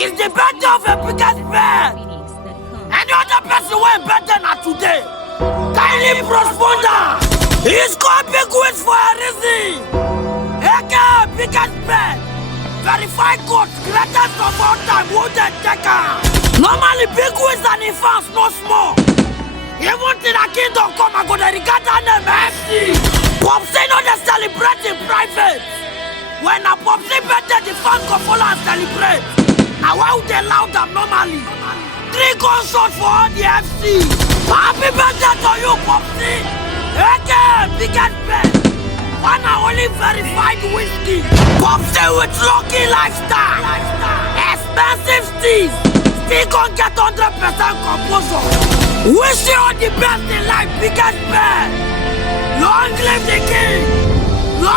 It's the birthday of a biggest man. Any other person went better than today. Kindly responder. He's called Big Wiz for a reason. A.K.A. biggest man. Verified coach, greatest of all time, wounded taker. Normally Big Wiz and his fans no small. Even till the kingdom come, I go to regard that name FC. Popsy no dey celebrate in private. When a Popsy birthday, the fans go follow and celebrate. Now why would they allow them normally? 3 gunshots for all the FC. Happy birthday to you, Popsy. A.K.A. biggest man. One and only verified wizkid. Popsy with lucky lifestyle. Expensive steez. Still gon' get 100% composure. Wish you all the best in life, biggest man. Long live the king. Long